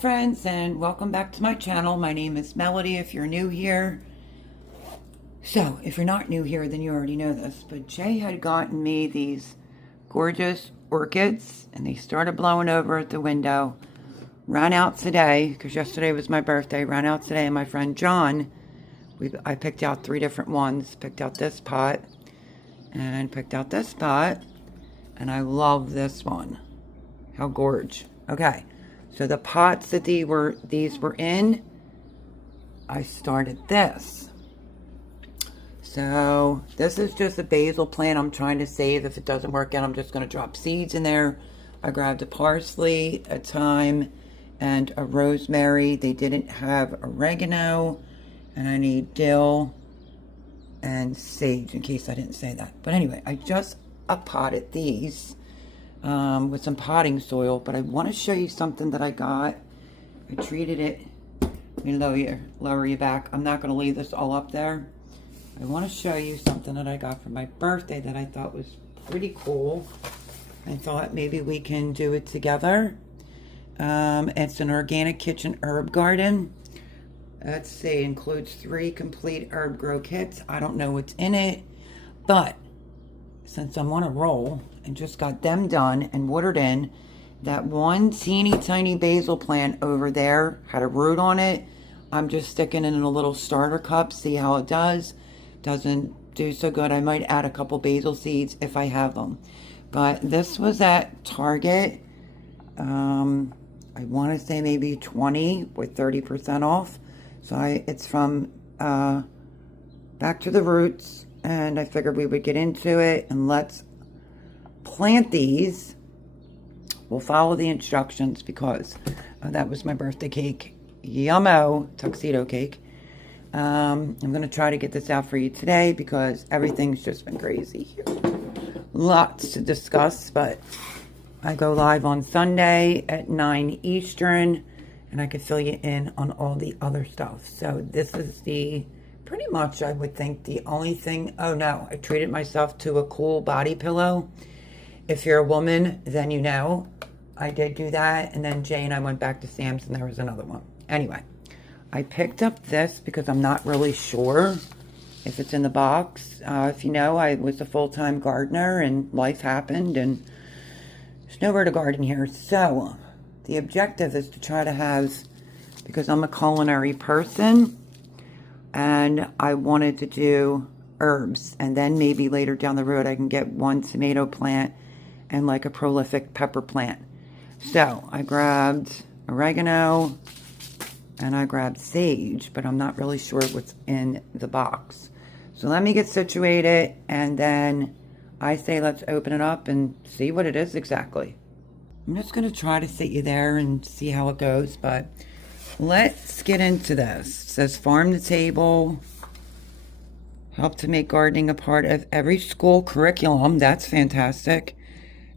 Friends, and welcome back to my channel. My name is Melody if you're new here. So if you're not new here, then you already know this, but Jay had gotten me these gorgeous orchids and they started blowing over at the window. Ran out today because yesterday was my birthday. Ran out today, and my friend John, I picked out 3 different ones. Picked out this pot and picked out this pot, and I love this one. How gorge. Okay, so the pots that these were in, I started this. So this is just a basil plant I'm trying to save. If it doesn't work out, I'm just going to drop seeds in there. I grabbed a parsley, a thyme, and a rosemary. They didn't have oregano, and I need dill and sage in case I didn't say that. But anyway, I just potted these with some potting soil, but I want to show you something that I got. I treated it. Let me lower you back. I'm not going to leave this all up there. I want to show you something that I got for my birthday that I thought was pretty cool. I thought maybe we can do it together. It's an organic kitchen herb garden. Let's see, it includes 3 complete herb grow kits. I don't know what's in it, but since I'm on a roll and just got them done and watered in, that one teeny tiny basil plant over there had a root on it. I'm just sticking it in a little starter cup, see how it does. Doesn't do so good, I might add a couple basil seeds if I have them. But this was at Target. I want to say maybe 20 with 30% off. So it's from Back to the Roots, and I figured we would get into it and let's plant these. We'll follow the instructions because that was my birthday cake. Yummo tuxedo cake. I'm going to try to get this out for you today because everything's just been crazy here. Lots to discuss, but I go live on Sunday at 9 Eastern, and I can fill you in on all the other stuff. So this is pretty much, I would think, the only thing. Oh no, I treated myself to a cool body pillow. If you're a woman, then you know. I did do that, and then Jay and I went back to Sam's, and there was another one. Anyway, I picked up this because I'm not really sure if it's in the box. If you know, I was a full-time gardener, and life happened, and there's nowhere to garden here. So the objective is to try to have, because I'm a culinary person, and I wanted to do herbs, and then maybe later down the road I can get 1 tomato plant and like a prolific pepper plant. So I grabbed oregano and I grabbed sage, but I'm not really sure what's in the box. So let me get situated, and then I say let's open it up and see what it is exactly. I'm just going to try to sit you there and see how it goes, but let's get into this. It says farm to table, help to make gardening a part of every school curriculum. That's fantastic.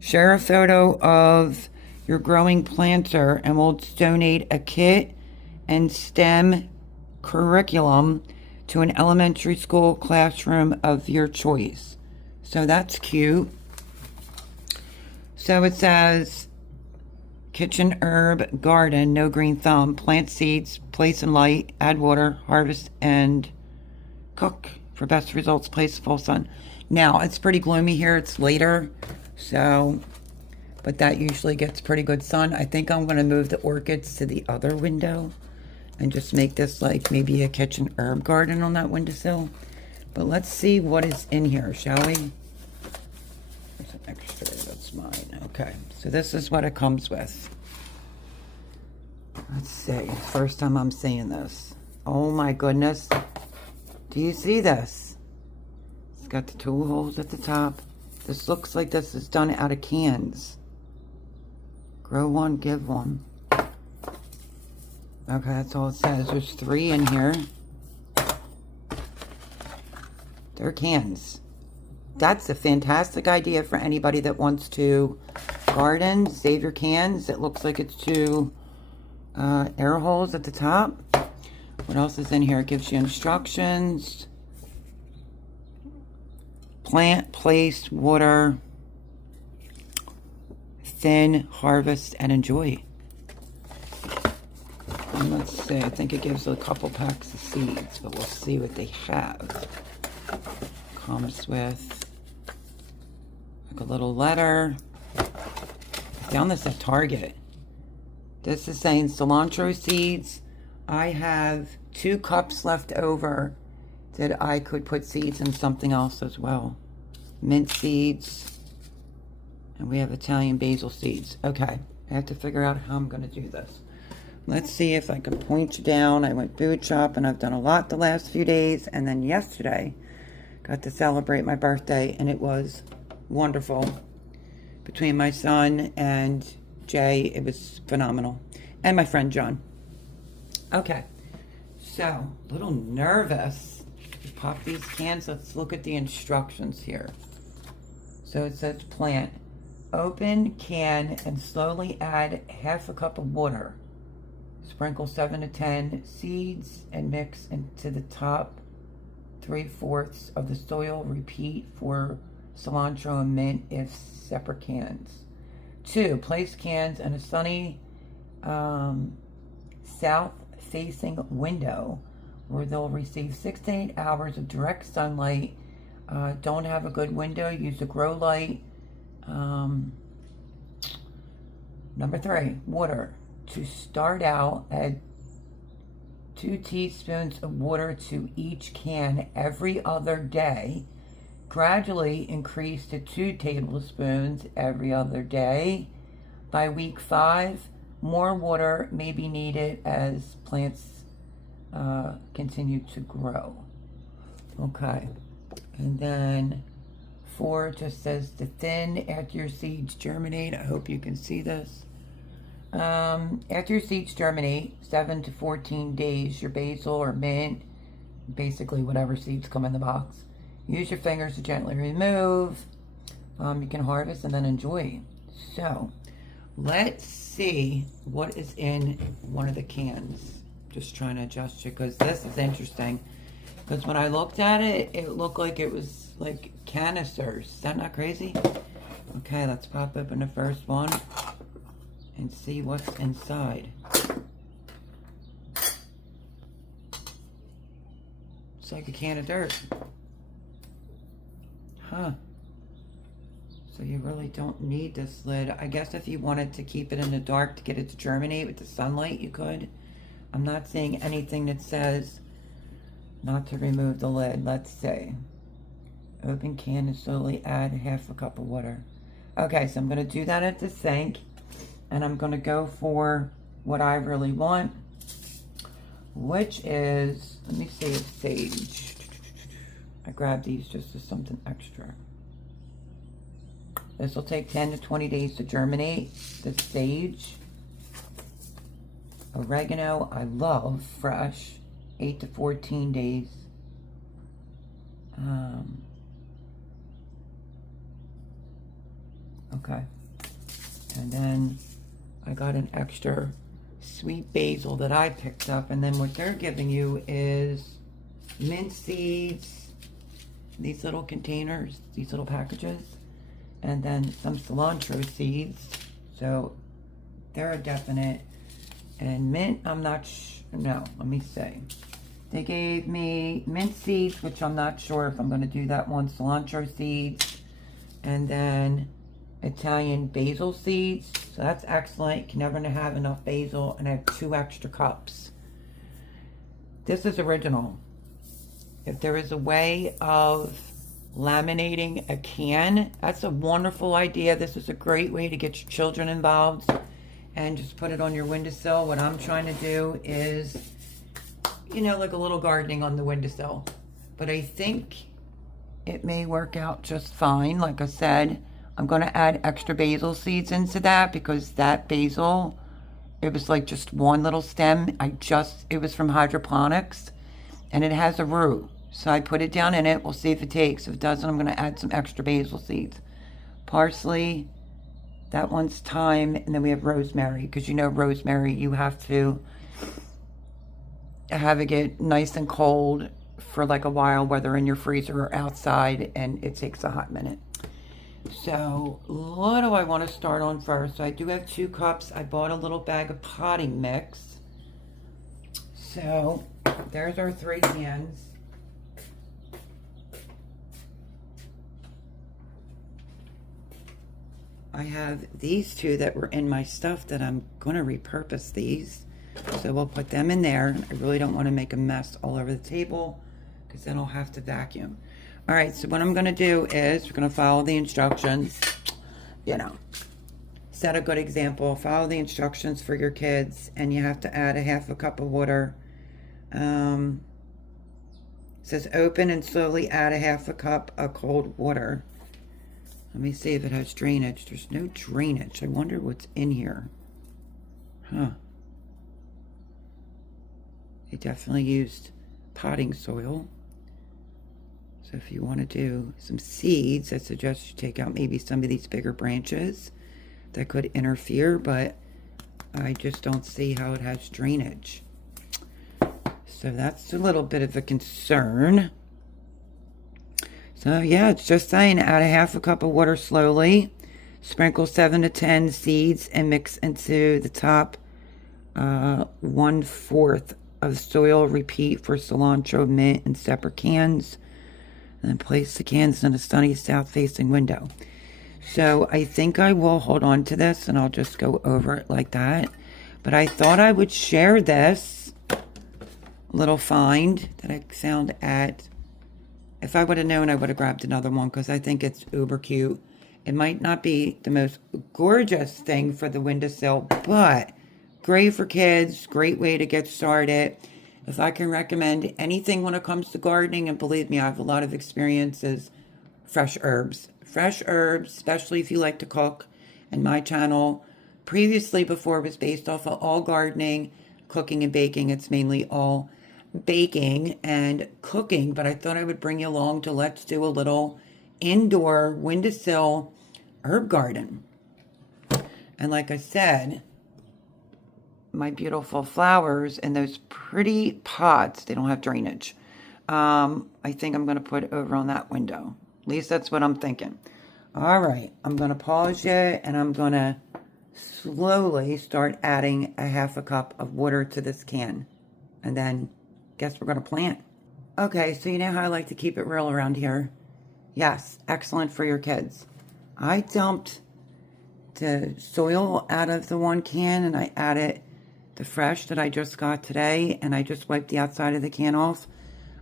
Share a photo of your growing planter and we'll donate a kit and STEM curriculum to an elementary school classroom of your choice. So that's cute. So it says kitchen herb garden, no green thumb, plant seeds, place in light, add water, harvest, and cook for best results, place full sun. Now it's pretty gloomy here, it's later, so, but that usually gets pretty good sun. I think I'm going to move the orchids to the other window and just make this like maybe a kitchen herb garden on that windowsill. But let's see what is in here, shall we? There's an extra, that's mine. Okay, so this is what it comes with. Let's see, first time I'm seeing this. Oh my goodness. Do you see this? It's got the 2 holes at the top. This looks like this is done out of cans. Grow one, give one. Okay, that's all it says. There's 3 in here. They're cans. That's a fantastic idea for anybody that wants to garden. Save your cans. It looks like it's 2 air holes at the top. What else is in here? It gives you instructions. Plant, place, water, thin, harvest, and enjoy. And let's see, I think it gives a couple packs of seeds, but we'll see what they have. Comes with like a little letter. I found this at Target. This is saying cilantro seeds. I have 2 cups left over that I could put seeds in something else as well. Mint seeds. And we have Italian basil seeds. Okay, I have to figure out how I'm going to do this. Let's see if I can point you down. I went food shopping. I've done a lot the last few days. And then yesterday, got to celebrate my birthday. And it was wonderful. Between my son and Jay, it was phenomenal. And my friend John. Okay, so a little nervous to pop these cans. Let's look at the instructions here. So it says plant. Open can and slowly add half a cup of water. Sprinkle 7 to 10 seeds and mix into the top 3/4 of the soil. Repeat for cilantro and mint if separate cans. 2. Place cans in a sunny south-facing window where they'll receive 6 to 8 hours of direct sunlight. Don't have a good window, use a grow light. Number 3, water. To start out, add 2 teaspoons of water to each can every other day. Gradually increase to 2 tablespoons every other day. By week 5, more water may be needed as plants continue to grow. Okay, and then 4 just says to thin after your seeds germinate. I hope you can see this. After your seeds germinate, 7 to 14 days, your basil or mint, basically whatever seeds come in the box. Use your fingers to gently remove. You can harvest and then enjoy. So, let's see what is in one of the cans. Just trying to adjust it because this is interesting. Because when I looked at it, it looked like it was like canisters. Is that not crazy? Okay, let's pop open the first one and see what's inside. It's like a can of dirt. Huh. So you really don't need this lid. I guess if you wanted to keep it in the dark to get it to germinate with the sunlight, you could. I'm not seeing anything that says not to remove the lid. Let's see. Open can and slowly add half a cup of water. Okay, so I'm going to do that at the sink. And I'm going to go for what I really want, which is, let me see, it's sage. I grabbed these just as something extra. This will take 10 to 20 days to germinate. The sage. Oregano, I love fresh. 8 to 14 days. Okay. And then I got an extra sweet basil that I picked up. And then what they're giving you is mint seeds, these little containers, these little packages, and then some cilantro seeds. So they're a definite. And mint, I'm not no, let me see. They gave me mint seeds, which I'm not sure if I'm going to do that one. Cilantro seeds. And then Italian basil seeds. So that's excellent. You can never have enough basil. And I have 2 extra cups. This is original. If there is a way of laminating a can, that's a wonderful idea. This is a great way to get your children involved and just put it on your windowsill. What I'm trying to do is, you know, like a little gardening on the windowsill. But I think it may work out just fine. Like I said, I'm going to add extra basil seeds into that because that basil, it was like just one little stem. It was from hydroponics and it has a root. So I put it down in it. We'll see if it takes. If it doesn't, I'm going to add some extra basil seeds. Parsley, that one's thyme. And then we have rosemary. Because you know rosemary, you have to have it get nice and cold for like a while, whether in your freezer or outside. And it takes a hot minute. So what do I want to start on first? So I do have 2 cups. I bought a little bag of potting mix. So there's our 3 cans. I have these 2 that were in my stuff that I'm going to repurpose these. So we'll put them in there. I really don't want to make a mess all over the table because then I'll have to vacuum. All right, so what I'm going to do is we're going to follow the instructions. You know, set a good example. Follow the instructions for your kids, and you have to add a half a cup of water. It says open and slowly add a half a cup of cold water. Let me see if it has drainage. There's no drainage. I wonder what's in here. Huh. They definitely used potting soil. So if you want to do some seeds, I suggest you take out maybe some of these bigger branches that could interfere, but I just don't see how it has drainage. So that's a little bit of a concern. So yeah, it's just saying add a half a cup of water slowly. Sprinkle 7 to 10 seeds and mix into the top 1/4 of soil. Repeat for cilantro, mint, and separate cans. And then place the cans in a sunny south-facing window. So I think I will hold on to this and I'll just go over it like that. But I thought I would share this little find that I found at... If I would have known, I would have grabbed another one because I think it's uber cute. It might not be the most gorgeous thing for the windowsill, but great for kids, great way to get started. If I can recommend anything when it comes to gardening, and believe me, I have a lot of experiences, fresh herbs. Fresh herbs, especially if you like to cook. And my channel, previously before, was based off of all gardening, cooking, and baking. It's mainly all baking and cooking, but I thought I would bring you along to let's do a little indoor windowsill herb garden. And like I said, my beautiful flowers in those pretty pots, they don't have drainage. I think I'm going to put over on that window. At least that's what I'm thinking. All right, I'm going to pause you and I'm going to slowly start adding a half a cup of water to this can. And then guess we're going to plant. Okay, so you know how I like to keep it real around here. Yes, excellent for your kids. I dumped the soil out of the 1 can and I added the fresh that I just got today, and I just wiped the outside of the can off.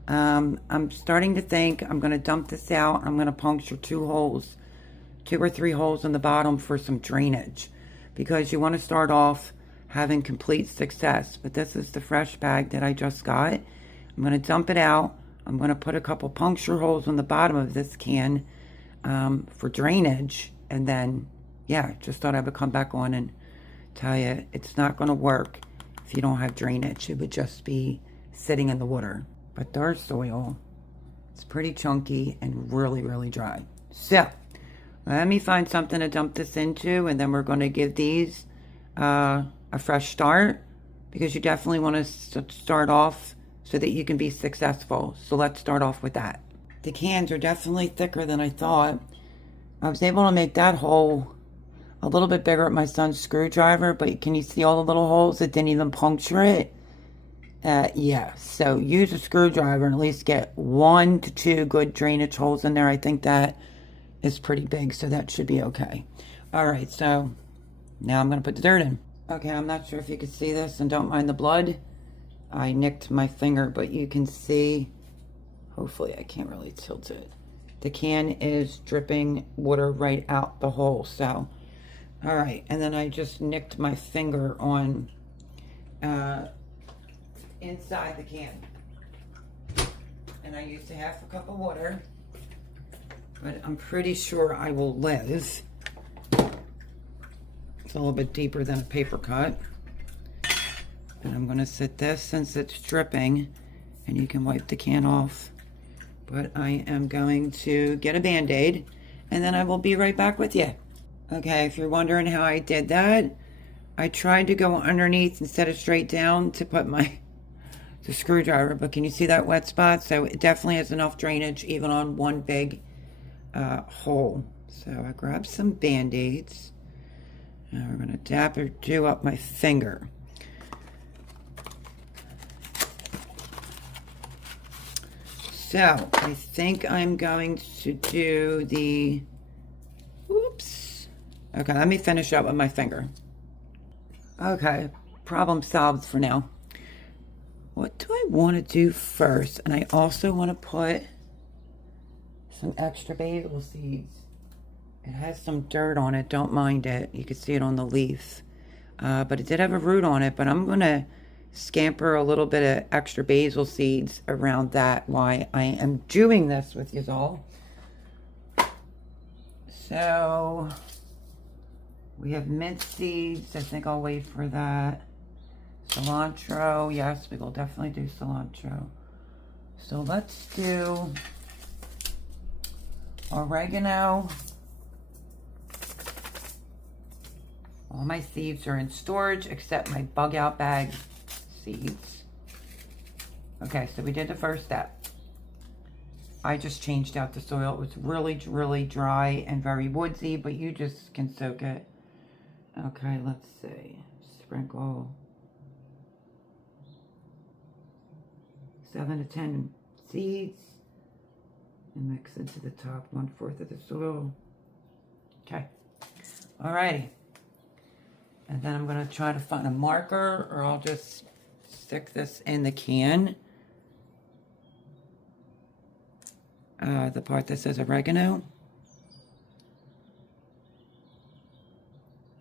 I'm starting to think I'm going to dump this out. I'm going to puncture 2 or 3 holes in the bottom for some drainage, because you want to start off having complete success. But this is the fresh bag that I just got. I'm going to dump it out. I'm going to put a couple puncture holes on the bottom of this can for drainage. And then, yeah, just thought I would come back on and tell you it's not going to work if you don't have drainage. It would just be sitting in the water. But their soil, it's pretty chunky and really, really dry. So, let me find something to dump this into, and then we're going to give these a fresh start, because you definitely want to start off so that you can be successful. So let's start off with that. The cans are definitely thicker than I thought. I was able to make that hole a little bit bigger with my son's screwdriver, but can you see all the little holes that didn't even puncture it? Yeah, so use a screwdriver and at least get 1 to 2 good drainage holes in there. I think that is pretty big, so that should be okay. All right, so now I'm going to put the dirt in. Okay, I'm not sure if you can see this, and don't mind the blood. I nicked my finger, but you can see, hopefully I can't really tilt it. The can is dripping water right out the hole, so... All right, and then I just nicked my finger on inside the can. And I used a half a cup of water, but I'm pretty sure I will live. It's a little bit deeper than a paper cut. And I'm gonna sit this since it's dripping, and you can wipe the can off. But I am going to get a Band-Aid, and then I will be right back with you. Okay, if you're wondering how I did that, I tried to go underneath instead of straight down to put the screwdriver, but can you see that wet spot? So it definitely has enough drainage even on one big hole. So I grabbed some Band-Aids, and we're going to do up my finger. So, I think I'm going to do the, oops. Okay, let me finish up with my finger. Okay, problem solved for now. What do I want to do first? And I also want to put some extra basil seeds. It has some dirt on it, don't mind it. You can see it on the leaf. But it did have a root on it, but I'm going to scamper a little bit of extra basil seeds around that while I am doing this with you all. So we have mint seeds. I think I'll wait for that. Cilantro. Yes, we will definitely do cilantro. So let's do oregano. All my seeds are in storage except my bug out bag seeds. Okay, so we did the first step. I just changed out the soil. It was really, really dry and very woodsy, but you just can soak it. Okay, let's see. Sprinkle 7 to 10 seeds and mix into the top 1/4 of the soil. Okay, alrighty. And then I'm going to try to find a marker, or I'll just stick this in the can. The part that says oregano.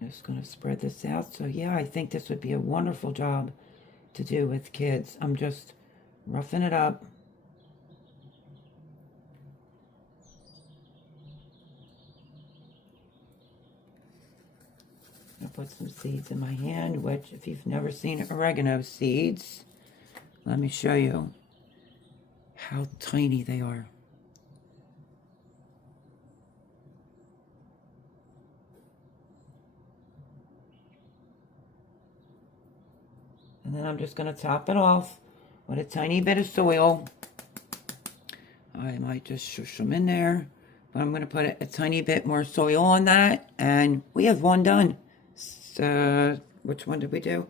Just going to spread this out. So yeah, I think this would be a wonderful job to do with kids. I'm just roughing it up. I'll put some seeds in my hand, which if you've never seen oregano seeds, let me show you how tiny they are. And then I'm just going to top it off with a tiny bit of soil. I might just shush them in there, but I'm going to put a tiny bit more soil on that, and we have one done. So, which one did we do?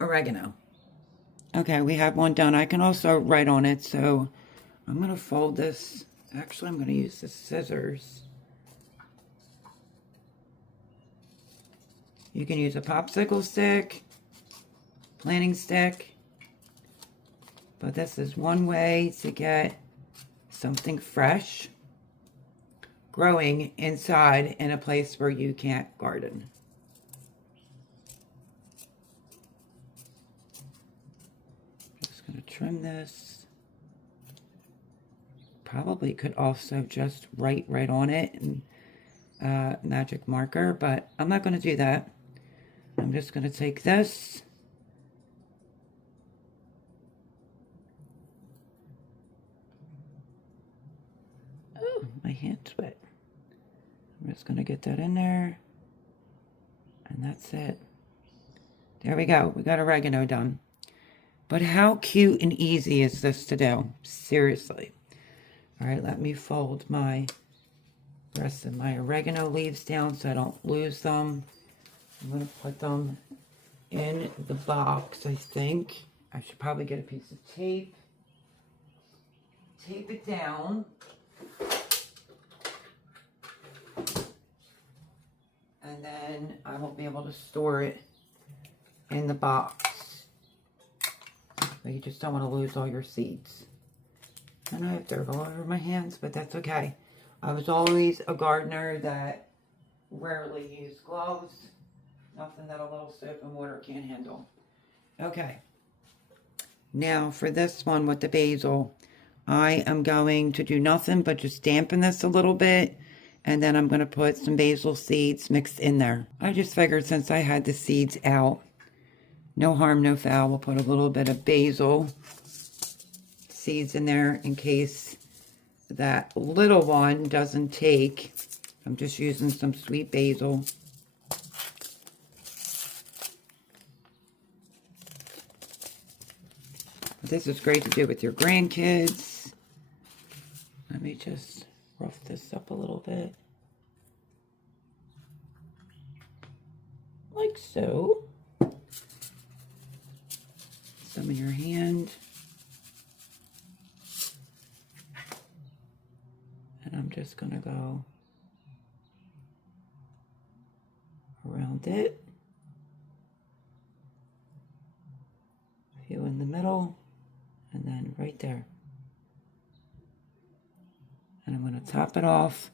Oregano. Okay, we have one done. I can also write on it, so I'm going to fold this. Actually, I'm going to use the scissors. You can use a popsicle stick, planting stick, but this is one way to get something fresh growing inside in a place where you can't garden. Just going to trim this. Probably could also just write right on it and magic marker, but I'm not going to do that. I'm just going to take this my hand's wet. I'm just going to get that in there, and that's it. There we go. We got oregano done. But how cute and easy is this to do? Seriously. All right, let me fold my rest of my oregano leaves down so I don't lose them. I'm going to put them in the box, I think. I should probably get a piece of tape. Tape it down. And then I will be able to store it in the box. But you just don't want to lose all your seeds. And I have dirt all over my hands, but that's okay. I was always a gardener that rarely used gloves. Nothing that a little soap and water can't handle. Okay. Now for this one with the basil, I am going to do nothing but just dampen this a little bit. And then I'm going to put some basil seeds mixed in there. I just figured since I had the seeds out, no harm, no foul. We'll put a little bit of basil seeds in there in case that little one doesn't take. I'm just using some sweet basil. This is great to do with your grandkids. Let me just rough this up a little bit. Like so. Some in your hand. just going to go around it. A few in the middle, and then right there. And I'm going to top it off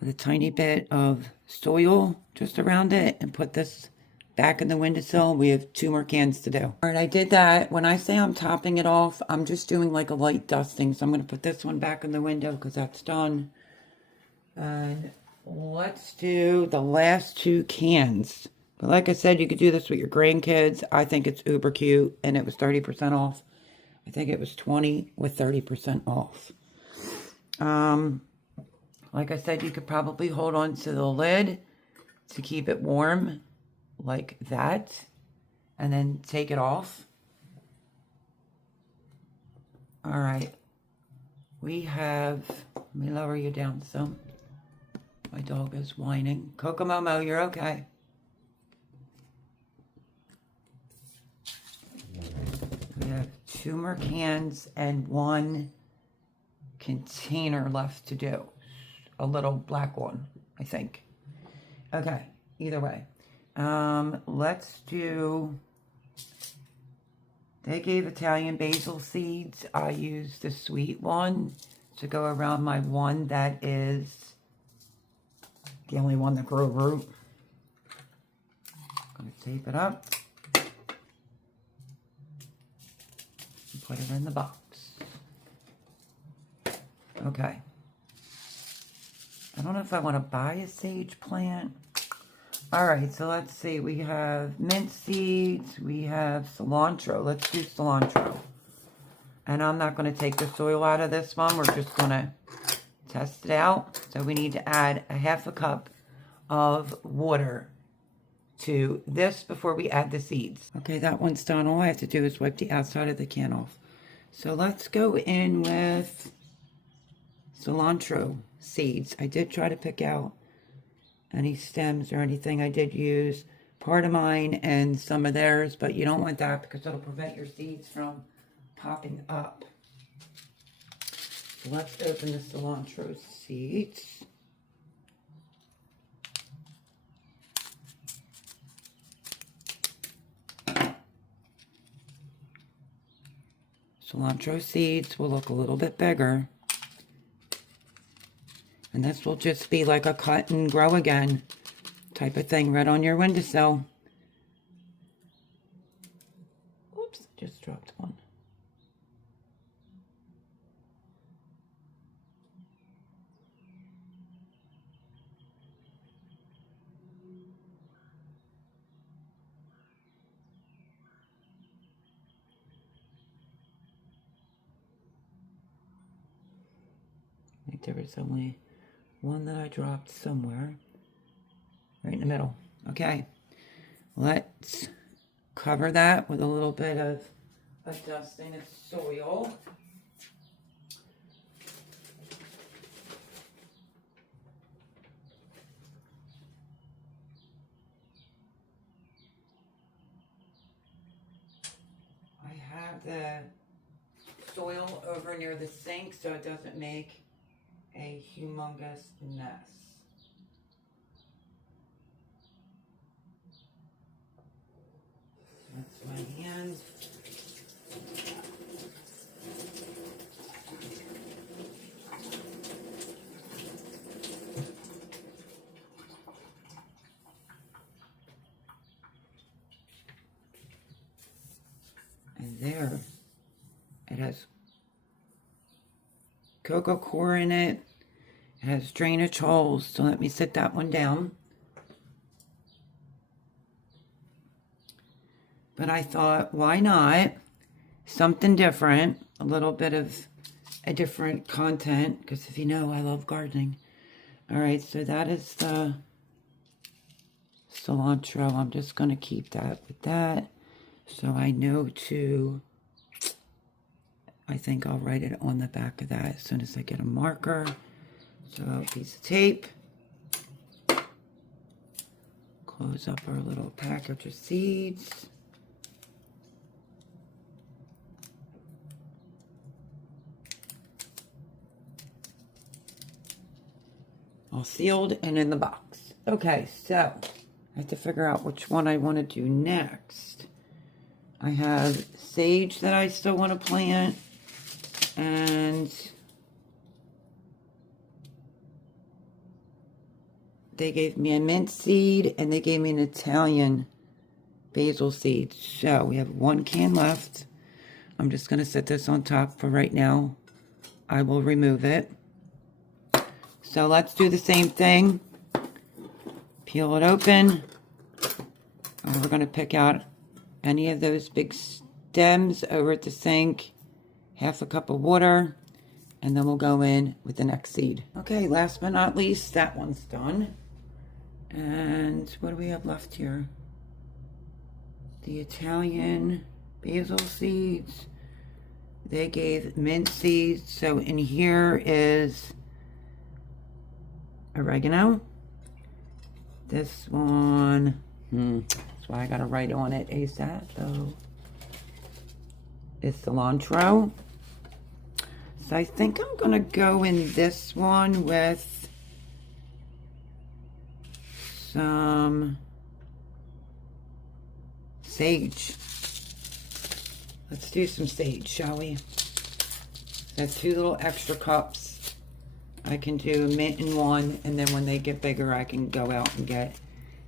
with a tiny bit of soil just around it and put this back in the windowsill. We have 2 more cans to do. All right, I did that. When I say I'm topping it off, I'm just doing like a light dusting. So I'm going to put this one back in the window because that's done. And let's do the last 2 cans. But like I said, you could do this with your grandkids. I think it's uber cute, and it was 30% off. I think it was 20 with 30% off. Like I said, you could probably hold on to the lid to keep it warm like that, and then take it off. All right, we have, let me lower you down some. My dog is whining. Kokomomo, you're okay. We have 2 more cans and 1 container left to do. A little black one, I think. Okay, either way. Let's do, they gave Italian basil seeds. I used the sweet one to go around my one that is the only one that grew root. I'm going to tape it up and put it in the box. Okay. I don't know if I want to buy a sage plant. All right, so let's see. We have mint seeds. We have cilantro. Let's do cilantro. And I'm not going to take the soil out of this one. We're just going to test it out. So we need to add a half a cup of water to this before we add the seeds. Okay, that one's done. All I have to do is wipe the outside of the can off. So let's go in with cilantro seeds. I did try to pick out any stems or anything. I did use part of mine and some of theirs, but you don't want that because it'll prevent your seeds from popping up. So let's open the cilantro seeds. Cilantro seeds will look a little bit bigger. And this will just be like a cut and grow again type of thing right on your windowsill. Oops, just dropped one. I think there was only one that I dropped somewhere. Right in the middle. Okay. Let's cover that with a little bit of a dusting of soil. I have the soil over near the sink so it doesn't make a humongous mess. That's my hand. And there, it has cocoa coir in it. It has drainage holes, so let me sit that one down. But I thought, why not? Something different, a little bit of a different content, because if you know, I love gardening. All right, so that is the cilantro. I'm just going to keep that with that. So I know to, I think I'll write it on the back of that as soon as I get a marker. So a piece of tape. Close up our little package of seeds. all sealed and in the box. Okay, so I have to figure out which one I want to do next. I have sage that I still want to plant, and they gave me a mint seed, and they gave me an Italian basil seed. So we have 1 can left. I'm just going to set this on top for right now. I will remove it. So let's do the same thing. Peel it open. We're going to pick out any of those big stems over at the sink. Half a cup of water. And then we'll go in with the next seed. Okay, last but not least, that one's done. And what do we have left here? The Italian basil seeds. They gave mint seeds. So in here is oregano. This one, that's why I gotta write on it ASAP though. It's cilantro. So I think I'm gonna go in this one with some sage. Let's do some sage, shall we? That's 2 little extra cups. I can do mint in one, and then when they get bigger, I can go out and get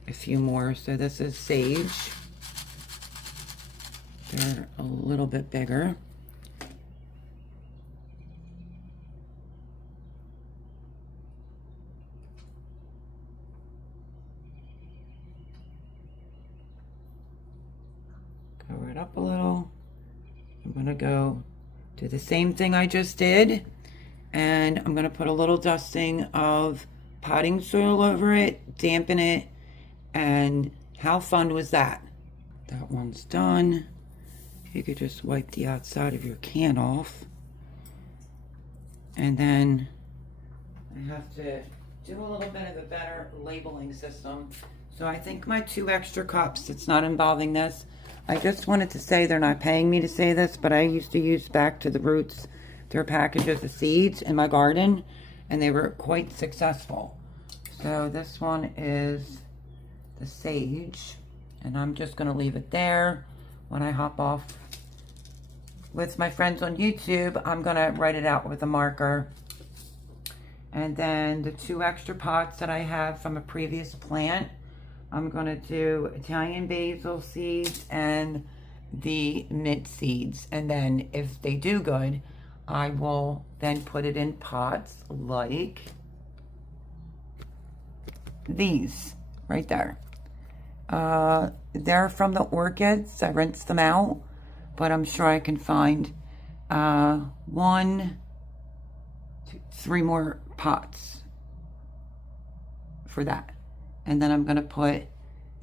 a few more. So this is sage. They're a little bit bigger. Cover it up a little. I'm going to go do the same thing I just did. And I'm going to put a little dusting of potting soil over it, dampen it, and how fun was that? That one's done. You could just wipe the outside of your can off. And then I have to do a little bit of a better labeling system. So I think my 2 extra cups, it's not involving this. I just wanted to say they're not paying me to say this, but I used to use Back to the Roots their packages of seeds in my garden, and they were quite successful. So this one is the sage, and I'm just going to leave it there. When I hop off with my friends on YouTube, I'm going to write it out with a marker. And then the 2 extra pots that I have from a previous plant, I'm going to do Italian basil seeds and the mint seeds. And then if they do good, I will then put it in pots like these right there. They're from the orchids. I rinsed them out, but I'm sure I can find 1, 2, 3 more pots for that. And then I'm going to put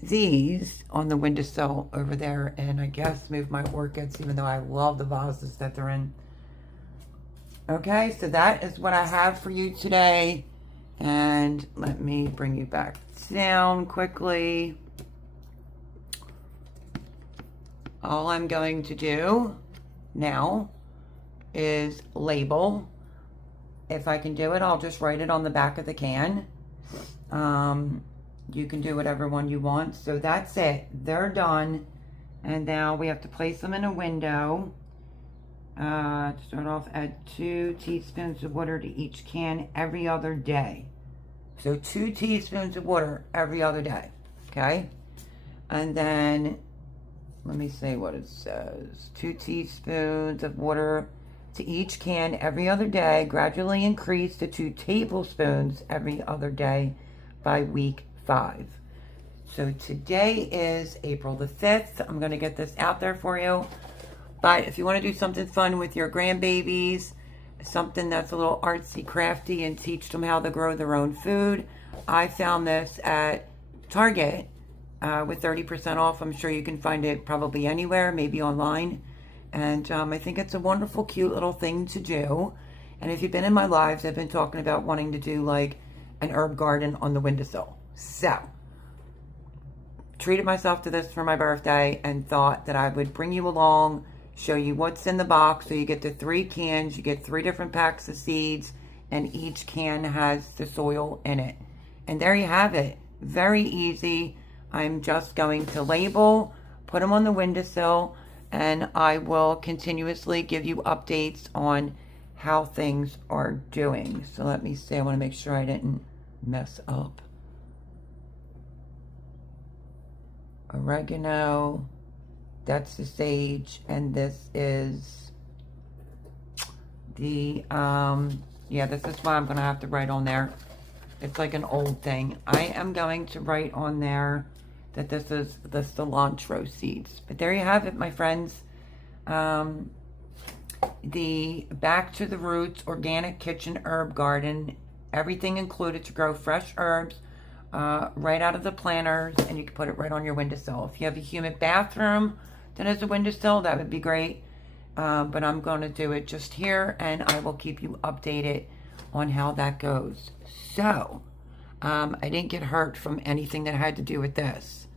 these on the windowsill over there, and I guess move my orchids, even though I love the vases that they're in. Okay, so that is what I have for you today. And let me bring you back down quickly. All I'm going to do now is label. If I can do it, I'll just write it on the back of the can. You can do whatever one you want. So that's it. They're done. And now we have to place them in a window. To start off, add 2 teaspoons of water to each can every other day. So 2 teaspoons of water every other day. Okay? And then, let me say what it says. 2 teaspoons of water to each can every other day. Gradually increase to 2 tablespoons every other day by week 5. So today is April the 5th. I'm going to get this out there for you. But if you want to do something fun with your grandbabies, something that's a little artsy, crafty, and teach them how to grow their own food, I found this at Target with 30% off. I'm sure you can find it probably anywhere, maybe online. And I think it's a wonderful, cute little thing to do. And if you've been in my lives, I've been talking about wanting to do like an herb garden on the windowsill. So, treated myself to this for my birthday and thought that I would bring you along, show you what's in the box. So you get the 3 cans, you get 3 different packs of seeds and each can has the soil in it. And there you have it. Very easy. I'm just going to label, put them on the windowsill, and I will continuously give you updates on how things are doing. So let me see. I want to make sure I didn't mess up. Oregano, that's the sage, and this is the, yeah, this is what I'm going to have to write on there. It's like an old thing. I am going to write on there that this is the cilantro seeds. But there you have it, my friends. The Back to the Roots Organic Kitchen Herb Garden. Everything included to grow fresh herbs right out of the planters, and you can put it right on your windowsill. If you have a humid bathroom that has a windowsill, that would be great. But I'm going to do it just here, and I will keep you updated on how that goes. So, I didn't get hurt from anything that had to do with this.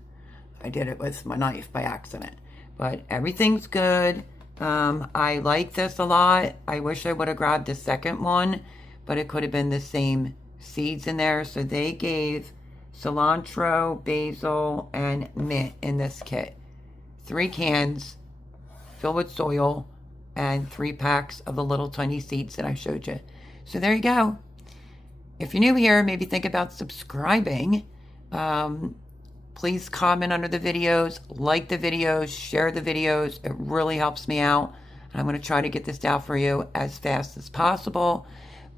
I did it with my knife by accident. But everything's good. I like this a lot. I wish I would have grabbed the second one, but it could have been the same seeds in there. So they gave cilantro, basil, and mint in this kit. 3 cans filled with soil and 3 packs of the little tiny seeds that I showed you. So there you go. If you're new here, maybe think about subscribing. Please comment under the videos, like the videos, share the videos. It really helps me out. I'm going to try to get this out for you as fast as possible.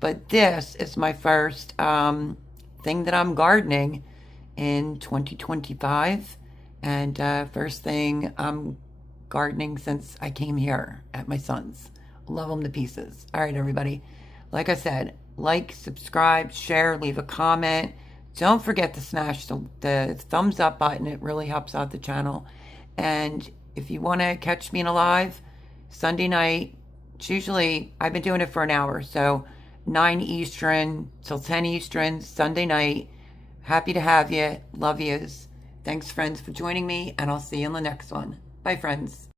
But this is my first thing that I'm gardening in 2025. And first thing I'm gardening since I came here at my son's. Love them to pieces. All right, everybody. Like I said, like, subscribe, share, leave a comment. Don't forget to smash the thumbs up button. It really helps out the channel. And if you want to catch me in a live, Sunday night, it's usually, I've been doing it for an hour, so 9 Eastern till 10 Eastern, Sunday night. Happy to have you. Love yous. Thanks, friends, for joining me, and I'll see you in the next one. Bye, friends.